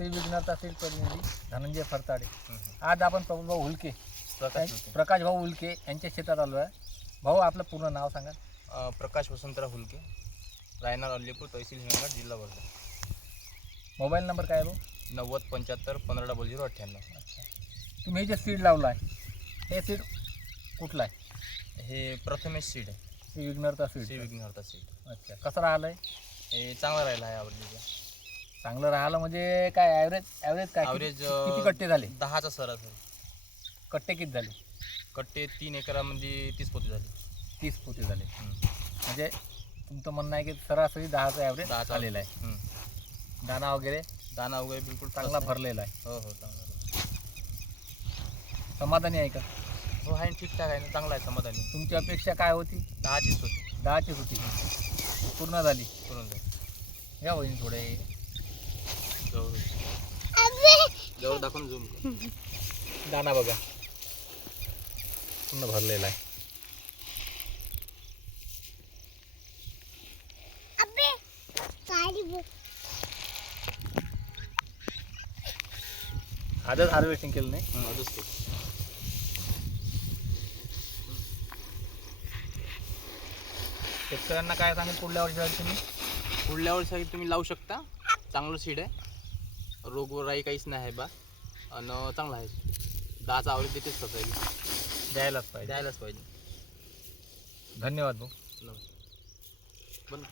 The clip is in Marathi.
श्री विघ्नता सीड प्रतिनिधी धनंजय फरताडे. आज आपण प्रभूभाऊ हुलके प्रकाश हुलके. प्रकाश भाऊ हुलके यांच्या शेतात आलो आहे. भाऊ आपलं पूर्ण नाव सांगा. अ, प्रकाश वसंतराव हुलके रायनार अल्लीपूर तहसील हिंगणघाट जिल्हा वर्धा. मोबाईल नंबर काय आहे भाऊ? नव्वद पंच्याहत्तर पंधरा डबल झिरो अठ्ठ्याण्णव. तुम्ही हे जे सीड लावलं आहे हे सीड कुठलं आहे? हे प्रथमेश सीड आहे. श्री विघ्नता सीड. श्री विघ्नहर्ता सीड. अच्छा. कसं राहिलं आहे हे चांगलं राहिलं आहे आवडलीचं चांगलं राहिलं म्हणजे काय ॲव्हरेज ॲव्हरेज काय? किती- ॲव्हरेज किती कट्टे झाले? दहाचा सरासरी कट्टे किती झाले? कट्टे तीन एकरामध्ये तीस पोती झाली. तीस पोते झाले. म्हणजे तुमचं म्हणणं आहे की सरासरी दहाचा ॲव्हरेज दहाचा आलेला आहे. दाना वगैरे? दाना वगैरे बिलकुल चांगला भरलेला आहे. हो हो चांगला समाधानी आहे का? हो आहे ठीकठाक आहे ना चांगला आहे समाधानी. तुमची अपेक्षा काय होती? दहाचीच होती. दहाचीच होती. पूर्ण झाली. करून जाईल या होईन थोडे. जवळ दाखवून झूम दाना बघा. पूर्ण भरलेला आहे. आजच हार्वेस्टिंग केलं नाही? अजून तो शेतकऱ्यांना काय सांगेल पुढल्या वर्षी तुम्ही? पुढल्या वर्षी तुम्ही लावू शकता. चांगलं सीड आहे. रोग राई काहीच नाही आहे बा. आणि चांगला आहे. दहाचा आवरेज देतेच कसं आहे द्यायलाच पाहिजे. द्यायलाच पाहिजे. धन्यवाद भाऊ. नमस्कार. बंद